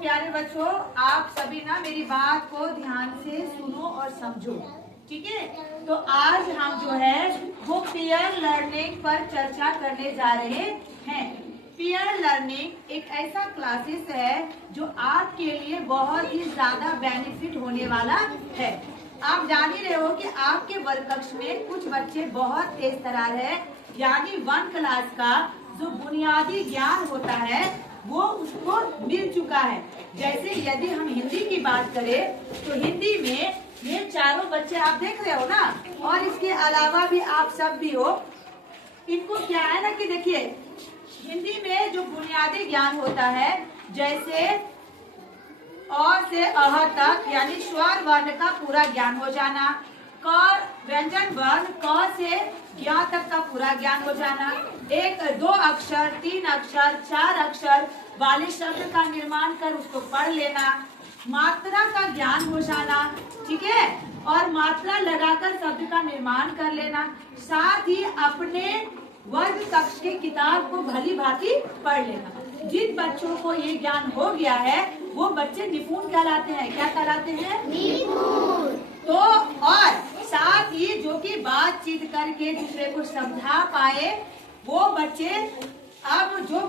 प्यारे बच्चों, आप सभी ना मेरी बात को ध्यान से सुनो और समझो, ठीक है। तो आज हम जो है वो पीयर लर्निंग पर चर्चा करने जा रहे हैं। पीयर लर्निंग एक ऐसा क्लासेस है जो आपके लिए बहुत ही ज्यादा बेनिफिट होने वाला है। आप जान ही रहे हो कि आपके वर्ग कक्ष में कुछ बच्चे बहुत तेज तरार है, यानी 1 क्लास का जो बुनियादी ज्ञान होता है वो उसको मिल चुका है। जैसे यदि हम हिंदी की बात करें तो हिंदी में ये चारों बच्चे आप देख रहे हो ना, और इसके अलावा भी आप सब भी हो, इनको क्या है ना कि देखिए हिंदी में जो बुनियादी ज्ञान होता है, जैसे अ से अह तक यानी स्वर वर्ण का पूरा ज्ञान हो जाना, क व्यंजन वर्ण क से ज्ञ तक का पूरा ज्ञान हो जाना, 1 2 अक्षर 3 अक्षर 4 अक्षर वाले शब्द का निर्माण कर उसको पढ़ लेना, मात्रा का ज्ञान हो जाना, ठीक है, और मात्रा लगाकर शब्द का निर्माण कर लेना, साथ ही अपने वर्ग कक्ष के किताब को भली भांति पढ़ लेना। जिन बच्चों को ये ज्ञान हो गया है वो बच्चे निपुण कहलाते हैं। क्या कहलाते हैं? निपुण। तो और साथ ही जो कि बातचीत करके दूसरे को समझा पाए वो बच्चे, अब जो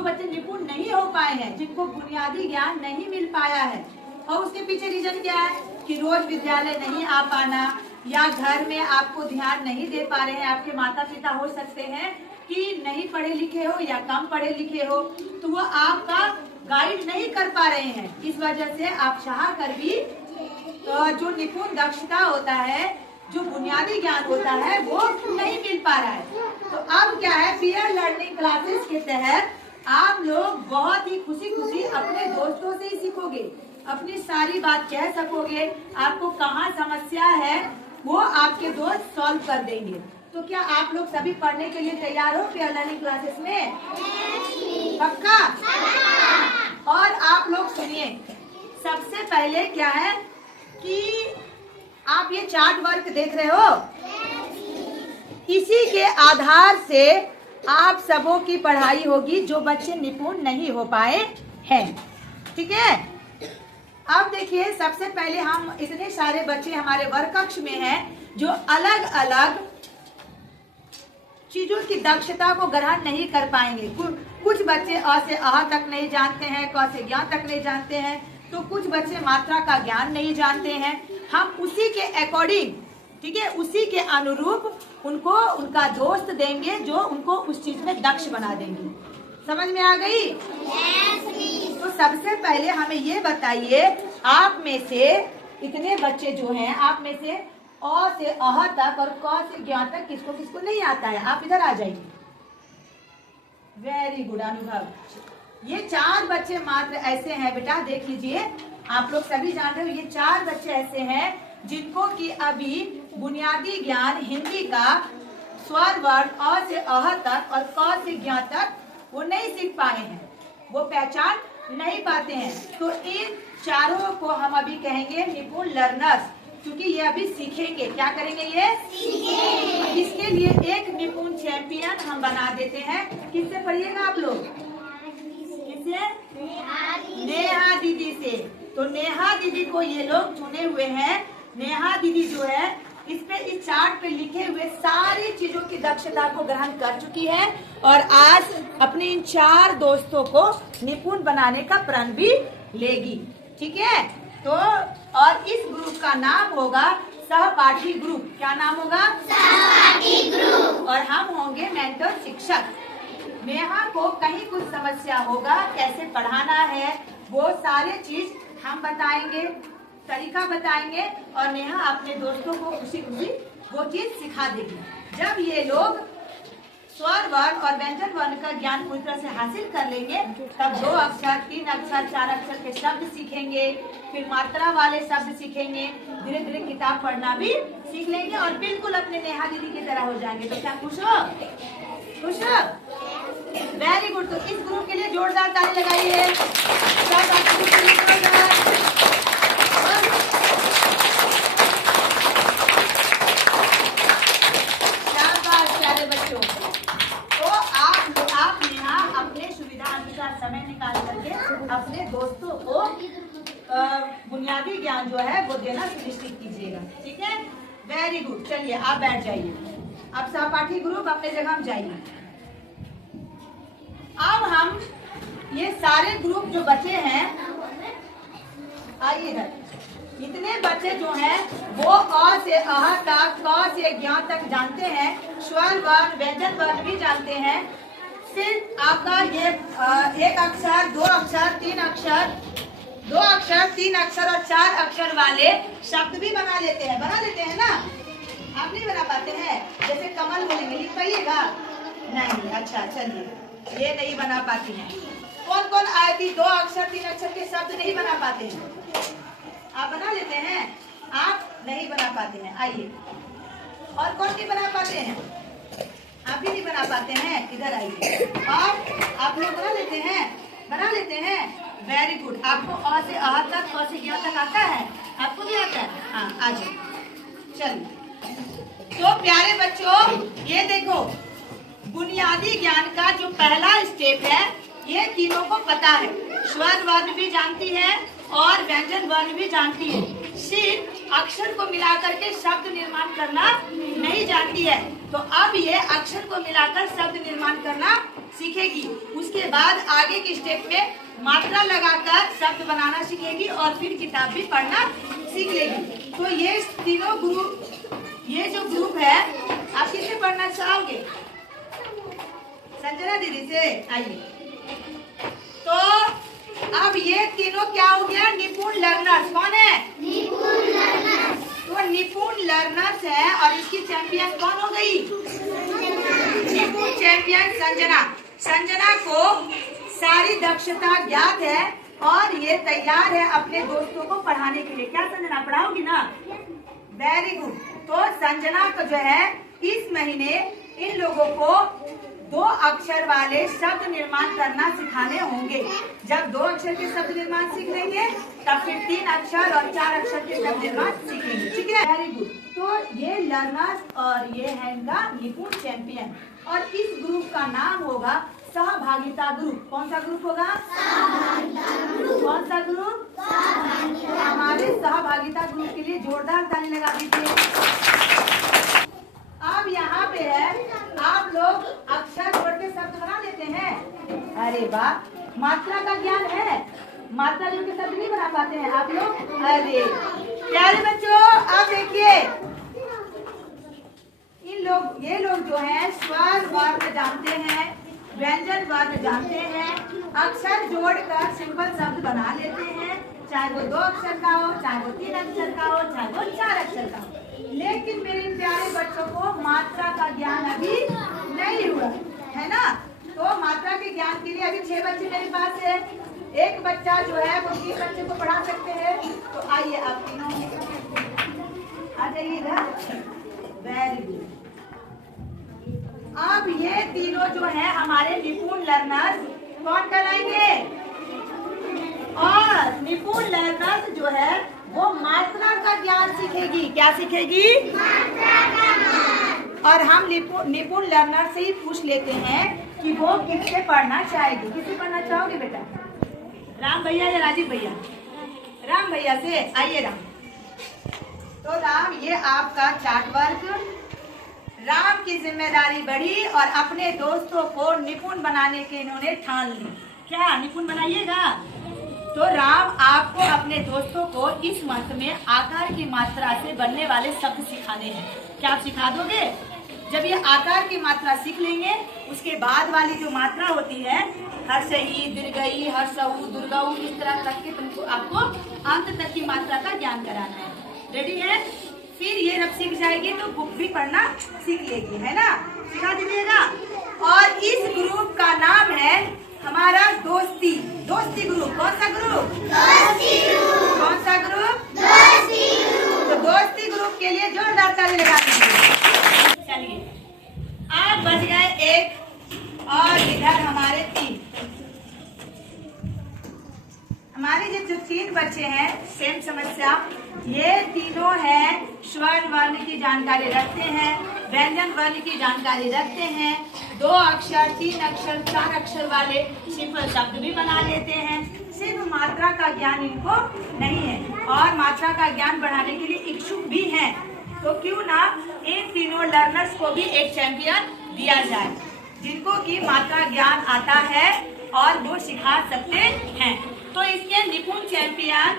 बच्चे निपुण नहीं हो पाए हैं, जिनको बुनियादी ज्ञान नहीं मिल पाया है, और उसके पीछे रीजन क्या है कि रोज विद्यालय नहीं आ पाना, या घर में आपको ध्यान नहीं दे पा रहे हैं, आपके माता पिता हो सकते हैं कि नहीं पढ़े लिखे हो या कम पढ़े लिखे हो, तो वो आपका गाइड नहीं कर पा रहे हैं। इस वजह से आप चाह कर भी जो निपुण दक्षता होता है, जो बुनियादी ज्ञान होता है वो नहीं मिल पा रहा है। तो अब क्या है, पीयर लर्निंग क्लासेस के तहत आप लोग बहुत ही खुशी खुशी अपने दोस्तों से ही सीखोगे, अपनी सारी बात कह सकोगे, आपको कहाँ समस्या है वो आपके दोस्त सॉल्व कर देंगे। तो क्या आप लोग सभी पढ़ने के लिए तैयार हो पीयर लर्निंग क्लासेस में? पक्का? और आप लोग सुनिए, सबसे पहले क्या है कि आप ये चार्ट वर्क देख रहे हो, इसी के आधार से आप सबों की पढ़ाई होगी जो बच्चे निपुण नहीं हो पाए हैं, ठीक है। अब देखिए, सबसे पहले हम इतने सारे बच्चे हमारे वर्ग कक्ष में हैं जो अलग अलग चीजों की दक्षता को ग्रहण नहीं कर पाएंगे। कुछ बच्चे अ से अह तक नहीं जानते हैं, क से ज्ञ तक नहीं जानते हैं, तो कुछ बच्चे मात्रा का ज्ञान नहीं जानते हैं। हम उसी के अकॉर्डिंग, ठीक है, उसी के अनुरूप उनको उनका दोस्त देंगे जो उनको उस चीज में दक्ष बना देंगे। समझ में आ गई? तो सबसे पहले हमें ये बताइए, आप में से इतने बच्चे जो हैं, आप में से अ से अह तक और क से ज्ञ तक किसको किसको नहीं आता है? आप इधर आ जाइए। वेरी गुड अनुभव। ये 4 बच्चे मात्र ऐसे हैं बेटा, देख लीजिए, आप लोग सभी जान रहे हो, ये 4 बच्चे ऐसे हैं जिनको कि अभी बुनियादी ज्ञान हिंदी का स्वर वर्ण अ से अह तक और क से ज्ञ तक वो नहीं सीख पाए हैं, वो पहचान नहीं पाते हैं। तो इन चारों को हम अभी कहेंगे निपुण लर्नर्स, क्योंकि ये अभी सीखेंगे। क्या करेंगे? ये सीखेंगे। इसके लिए एक निपुण चैंपियन हम बना देते हैं। किससे पढ़िएगा आप लोग? किससे? नेहा दीदी से। तो नेहा दीदी को ये लोग चुने हुए हैं। नेहा दीदी जो है इस चार्ट पे लिखे हुए सारी चीजों की दक्षता को ग्रहण कर चुकी है और आज अपने इन 4 दोस्तों को निपुण बनाने का प्रण भी लेगी, ठीक है। तो और इस ग्रुप का नाम होगा सहपाठी ग्रुप। क्या नाम होगा? सहपाठी ग्रुप। और हम होंगे मेंटर शिक्षक। नेहा को कहीं कुछ समस्या होगा, कैसे पढ़ाना है वो सारे चीज हम बताएंगे, तरीका बताएंगे, और नेहा अपने दोस्तों को खुशी खुशी वो चीज सिखा देगी। जब ये लोग स्वर वर्ण और व्यंजन वर्ण का ज्ञान पूरी तरह से हासिल कर लेंगे, तब 2 अक्षर 3 अक्षर 4 अक्षर के शब्द सीखेंगे, फिर मात्रा वाले शब्द सीखेंगे, धीरे धीरे किताब पढ़ना भी सीख लेंगे और बिल्कुल अपने नेहा दीदी की तरह हो जाएंगे। तो क्या खुश हो? खुश हो? Very good. तो इस ग्रुप के लिए जोरदार ताली लगाइए। समय निकाल करके अपने दोस्तों को बुनियादी ज्ञान जो है वो देना सुनिश्चित कीजिएगा। ठीक है, वेरी गुड। चलिए आप बैठ जाइए। अब सहपाठी ग्रुप अपने जगह जाइए। अब हम ये सारे ग्रुप जो बचे हैं, आइए इधर। इतने बच्चे जो हैं वो अ से अह तक, क से ज्ञ तक जानते हैं, स्वर वर्ण व्यंजन वर्ण भी जानते हैं। सिर्फ आपका ये एक अक्षर, दो अक्षर, तीन अक्षर, दो अक्षर, तीन अक्षर और चार अक्षर वाले शब्द भी बना लेते हैं ना? आप नहीं बना पाते हैं? जैसे कमल बोलेंगे, लिख पाइएगा? नहीं। अच्छा चलिए, ये नहीं बना पाती हैं। कौन कौन आयती दो अक्षर तीन अक्षर के शब्द नहीं बना पाते हैं? आप बना लेते हैं? आप नहीं बना पाते हैं। आइए। और कौन नहीं बना पाते हैं? आप भी नहीं बना पाते हैं, इधर आइए। और आप लोग बना लेते हैं? बना लेते हैं, वेरी गुड। आपको अ से अह तक, क से ज्ञ तक आता है? आपको भी आता है? हाँ, आ जाओ। चलिए, तो प्यारे बच्चों, ये देखो बुनियादी ज्ञान का जो पहला स्टेप है, ये तीनों को पता है। स्वर वर्ण भी जानती है और व्यंजन वर्ण भी जानती है। सिर्फ अक्षर को मिलाकर के शब्द निर्माण करना नहीं जानती है। तो अब ये अक्षर को मिलाकर शब्द निर्माण करना सीखेगी। उसके बाद आगे के स्टेप में मात्रा लगाकर शब्द बनाना सीखेगी और फिर किताब भी पढ़ना सीख लेगी। तो ये तीनों ग्रुप, ये जो ग्रुप है, आप किससे पढ़ना चाहोगे? संजना दीदी से। आइए। तो अब ये तीनों क्या हो गया? निपुण लर्नर्स। कौन है? निपुण लर्नर्स। तो निपुण लर्नर्स है और इसकी चैंपियन कौन हो गई? निपुण चैंपियन संजना। संजना को सारी दक्षता ज्ञात है और ये तैयार है अपने दोस्तों को पढ़ाने के लिए। क्या संजना, पढ़ाओगी ना? Very good. तो संजना को जो है इस महीने इन लोगों को दो अक्षर वाले शब्द निर्माण करना सिखाने होंगे। जब दो अक्षर के शब्द निर्माण सीख लेंगे तब फिर तीन अक्षर और चार अक्षर के शब्द निर्माण सीखेंगे। ठीक है, वेरी गुड। तो ये लर्नर्स और ये है इनका निपुण चैंपियन। और इस ग्रुप का नाम होगा सहभागिता ग्रुप। कौन सा ग्रुप होगा? कौन सा ग्रुप? हमारे सहभागिता ग्रुप के लिए जोरदार ताली लगा दीजिए। अब यहाँ पे है, आप लोग अक्षर जोड़ के शब्द बना लेते हैं? अरे वाह, मात्रा का ज्ञान है? मात्रा जोड़ के शब्द नहीं बना पाते हैं आप लोग? अरे प्यारे बच्चों, आप देखिए ये लोग जो है स्वर वर्ण जानते हैं, व्यंजन वर्ण जानते हैं, अक्षर जोड़कर सिंपल शब्द बना लेते हैं, चाहे वो दो अक्षर का हो, चाहे वो तीन अक्षर का हो, चाहे वो चार अक्षर का हो। लेकिन मेरे प्यारे बच्चों को मात्रा का ज्ञान अभी नहीं हुआ है ना? तो मात्रा के ज्ञान के लिए अभी 6 बच्चे मेरे पास है। एक बच्चा जो है वो 3 बच्चे को पढ़ा सकते हैं। तो आइए आप तीनों आ जाइए इधर। Very good. अब ये तीनों जो है हमारे निपुण लर्नर्स कौन कराएंगे? और निपुण लर्नर्स जो है वो मात्रा का ज्ञान सीखेगी। क्या सीखेगी? मात्रा का ज्ञान। और हम निपुण लर्नर से ही पूछ लेते हैं कि वो किससे पढ़ना चाहेगी। किससे पढ़ना चाहोगे बेटा? राम भैया या राजीव भैया? राम भैया से। आइए राम। तो राम, ये आपका चार्ट वर्क। राम की जिम्मेदारी बढ़ी और अपने दोस्तों को निपुण बनाने के इन्होंने ठान ली। क्या निपुण बनाइएगा? तो राम आपको अपने दोस्तों को इस मंथ में आकार की मात्रा से बनने वाले शब्द सिखाने हैं। क्या आप सिखा दोगे? जब ये आकार की मात्रा सीख लेंगे, उसके बाद वाली जो मात्रा होती है, हर्षई, दीर्घई, हर्षऊ, दुर्गऊ, इस तरह तक के तुमको आपको अंत तक की मात्रा का ज्ञान कराना है। रेडी है? फिर ये जब सीख जाएगी तो बुक भी पढ़ना सीख लेगी, है ना? सिखा दीजिएगा। और इस ग्रुप का नाम है हमारा दोस्ती ग्रुप। कौन सा ग्रुप? दोस्ती ग्रुप। कौन सा ग्रुप? दोस्ती ग्रुप। तो दोस्ती ग्रुप के लिए जोरदार ताली लगा दीजिए। चलिए, आज बच गए 1 और इधर हमारे 3। हमारे जो 3 बच्चे हैं, सेम समस्या। ये तीनों हैं स्वर वर्ण की जानकारी रखते हैं, व्यंजन वर्ण की जानकारी रखते हैं, 2 अक्षर, 3 अक्षर, 4 अक्षर वाले सिंपल शब्द भी बना लेते हैं। सिर्फ मात्रा का ज्ञान इनको नहीं है और मात्रा का ज्ञान बढ़ाने के लिए इच्छुक भी हैं। तो क्यों ना इन तीनों लर्नर्स को भी एक चैंपियन दिया जाए जिनको की मात्रा ज्ञान आता है और वो सिखा सकते हैं। तो इसके निपुण चैंपियन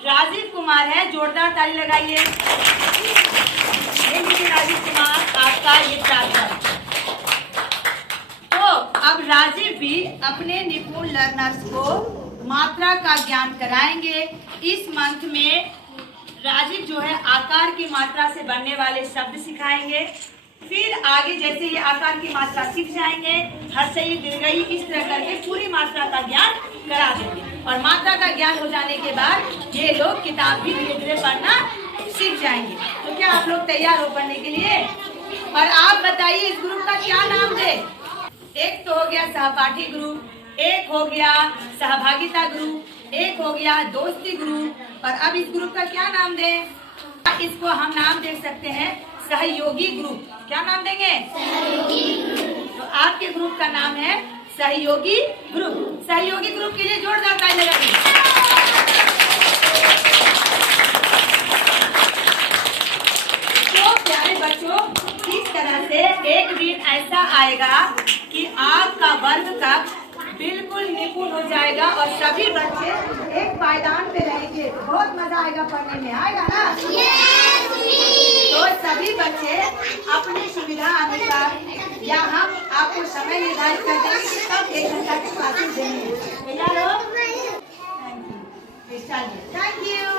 राजीव कुमार है, जोरदार ताली लगाइए। राजीव कुमार आपका ये प्रार्थना। तो अब राजीव भी अपने निपुण लर्नर्स को मात्रा का ज्ञान कराएंगे। इस मंथ में राजीव जो है आकार की मात्रा से बनने वाले शब्द सिखाएंगे। फिर आगे जैसे ये आकार की मात्रा सीख जाएंगे, हर्षई दीर्घई इस तरह करके पूरी मात्रा का ज्ञान करा देंगे। और मात्रा का ज्ञान हो जाने के बाद ये लोग किताब भी धीरे धीरे पढ़ना सीख जाएंगे। तो क्या आप लोग तैयार हो पढ़ने के लिए? और आप बताइए इस ग्रुप का क्या नाम दे? एक तो हो गया सहपाठी ग्रुप, एक हो गया सहभागिता ग्रुप, एक हो गया दोस्ती ग्रुप, और अब इस ग्रुप का क्या नाम दें? इसको हम नाम दे सकते हैं सहयोगी ग्रुप। क्या नाम देंगे? सहयोगी ग्रुप। तो आपके ग्रुप का नाम है सहयोगी ग्रुप। सहयोगी ग्रुप के लिए जोरदार ताली लगाइए। तो प्यारे बच्चों, इस तरह से एक दिन ऐसा आएगा कि आपका वर्ग कक्ष बिल्कुल निपुण हो जाएगा और सभी बच्चे एक पायदान पे रहेंगे। बहुत मजा आएगा पढ़ने में, आएगा ना? तो सभी बच्चे अपनी सुविधा अनुसार या हम आपको समय निर्धारित कर देंगे कि कब 1 घंटा के क्लासेस देंगे। तैयार हो? Thank you.